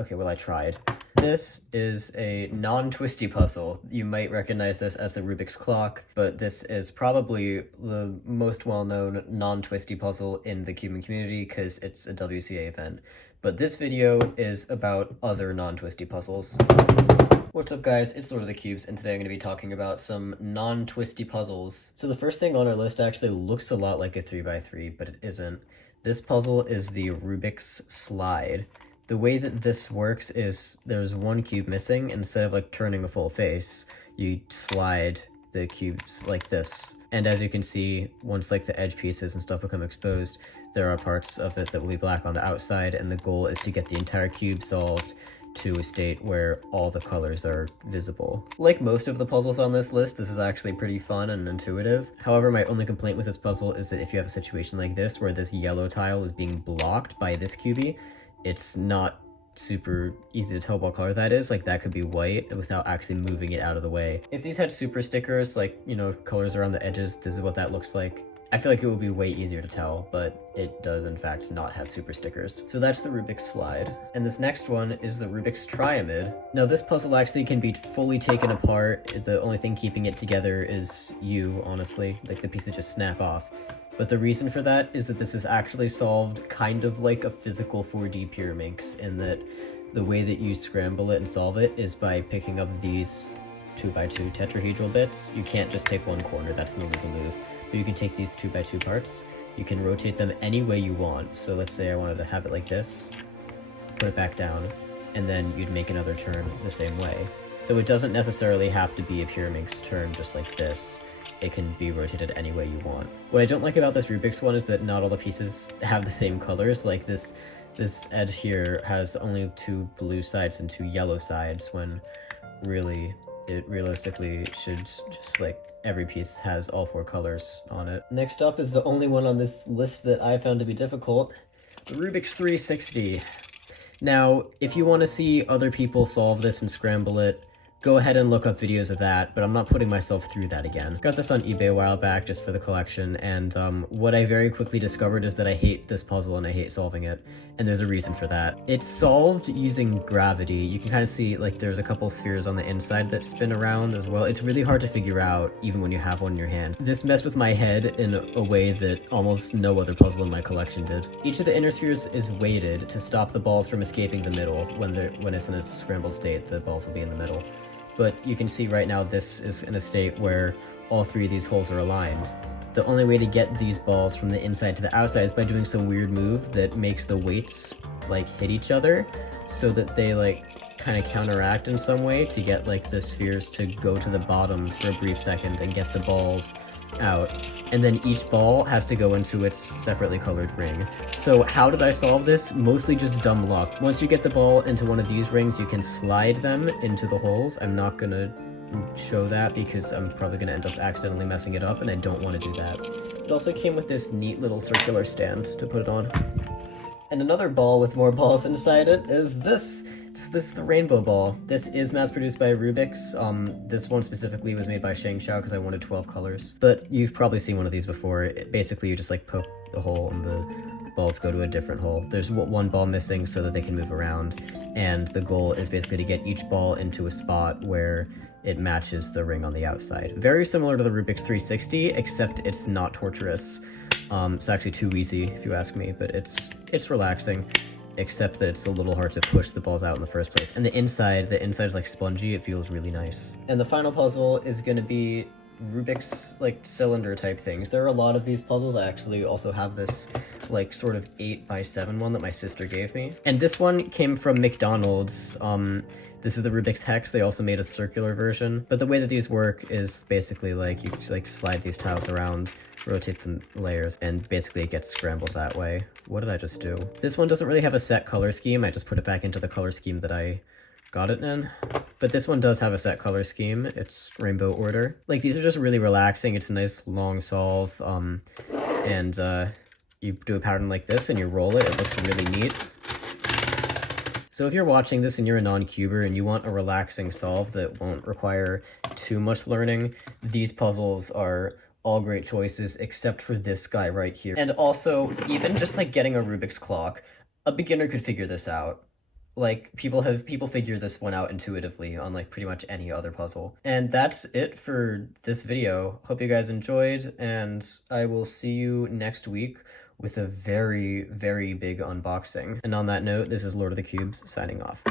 Okay, well, I tried. This is a non-twisty puzzle. You might recognize this as the Rubik's clock, but this is probably the most well-known non-twisty puzzle in the cubing community because it's a WCA event. But this video is about other non-twisty puzzles. What's up guys, it's Lord of the Cubes, and today I'm going to be talking about some non-twisty puzzles. So the first thing on our list actually looks a lot like a 3x3, but it isn't. This puzzle is the Rubik's slide. The way that this works is there's one cube missing, and instead of like turning a full face, you slide the cubes like this. And as you can see, once like the edge pieces and stuff become exposed, there are parts of it that will be black on the outside, and the goal is to get the entire cube solved to a state where all the colors are visible. Like most of the puzzles on this list, this is actually pretty fun and intuitive. However, my only complaint with this puzzle is that if you have a situation like this where this yellow tile is being blocked by this cubie, it's not super easy to tell what color that is. Like, that could be white without actually moving it out of the way. If these had super stickers, like, you know, colors around the edges, this is what that looks like. I feel like it would be way easier to tell, but it does in fact not have super stickers. So that's the Rubik's slide. And this next one is the Rubik's Triamid. Now this puzzle actually can be fully taken apart. The only thing keeping it together is you, honestly. Like, the pieces just snap off. But the reason for that is that this is actually solved kind of like a physical 4D Pyraminx, in that the way that you scramble it and solve it is by picking up these 2x2 tetrahedral bits. You can't just take one corner, that's no legal move. But you can take these 2x2 parts, you can rotate them any way you want. So let's say I wanted to have it like this, put it back down, and then you'd make another turn the same way. So it doesn't necessarily have to be a Pyraminx turn just like this. It can be rotated any way you want. What I don't like about this Rubik's one is that not all the pieces have the same colors. Like this edge here has only 2 blue sides and 2 yellow sides, when really it realistically should just, like, every piece has all 4 colors on it. Next up is the only one on this list that I found to be difficult, the Rubik's 360. Now, if you want to see other people solve this and scramble it, go ahead and look up videos of that, but I'm not putting myself through that again. Got this on eBay a while back just for the collection, and what I very quickly discovered is that I hate this puzzle and I hate solving it, and there's a reason for that. It's solved using gravity. You can kind of see, like, there's a couple spheres on the inside that spin around as well. It's really hard to figure out, even when you have one in your hand. This messed with my head in a way that almost no other puzzle in my collection did. Each of the inner spheres is weighted to stop the balls from escaping the middle. When it's in a scrambled state, the balls will be in the middle. But you can see right now this is in a state where all 3 of these holes are aligned. The only way to get these balls from the inside to the outside is by doing some weird move that makes the weights, like, hit each other, so that they, like, kind of counteract in some way to get, like, the spheres to go to the bottom for a brief second and get the balls out. And then each ball has to go into its separately colored ring. So how did I solve this? Mostly just dumb luck. Once you get the ball into one of these rings, you can slide them into the holes. I'm not gonna show that because I'm probably gonna end up accidentally messing it up, and I don't want to do that. It also came with this neat little circular stand to put it on. And another ball with more balls inside it is this. This is the rainbow ball. This is mass-produced by Rubik's. This one specifically was made by Shangxiao because I wanted 12 colors. But you've probably seen one of these before. Basically, you just, like, poke the hole and the balls go to a different hole. There's one ball missing so that they can move around, and the goal is basically to get each ball into a spot where it matches the ring on the outside. Very similar to the Rubik's 360, except it's not torturous. It's actually too easy, if you ask me, but it's relaxing. Except that it's a little hard to push the balls out in the first place. And the inside is like spongy, it feels really nice. And the final puzzle is gonna be Rubik's, like, cylinder type things. There are a lot of these puzzles. I actually also have this, like, sort of 8x7 one that my sister gave me. And this one came from McDonald's. This is the Rubik's Hex. They also made a circular version. But the way that these work is basically, like, you just, like, slide these tiles around, rotate the layers, and basically it gets scrambled that way. What did I just do? This one doesn't really have a set color scheme. I just put it back into the color scheme that I got it in. But this one does have a set color scheme. It's rainbow order. Like, these are just really relaxing. It's a nice long solve. You do a pattern like this and you roll it. It looks really neat. So if you're watching this and you're a non-cuber and you want a relaxing solve that won't require too much learning, these puzzles are all great choices except for this guy right here. And also, even just, like, getting a Rubik's clock, a beginner could figure this out. like people figure this one out intuitively on like pretty much any other puzzle. And that's it for this video. Hope you guys enjoyed, and I will see you next week with a very, very big unboxing. And on that note, this is Lord of the Cubes signing off.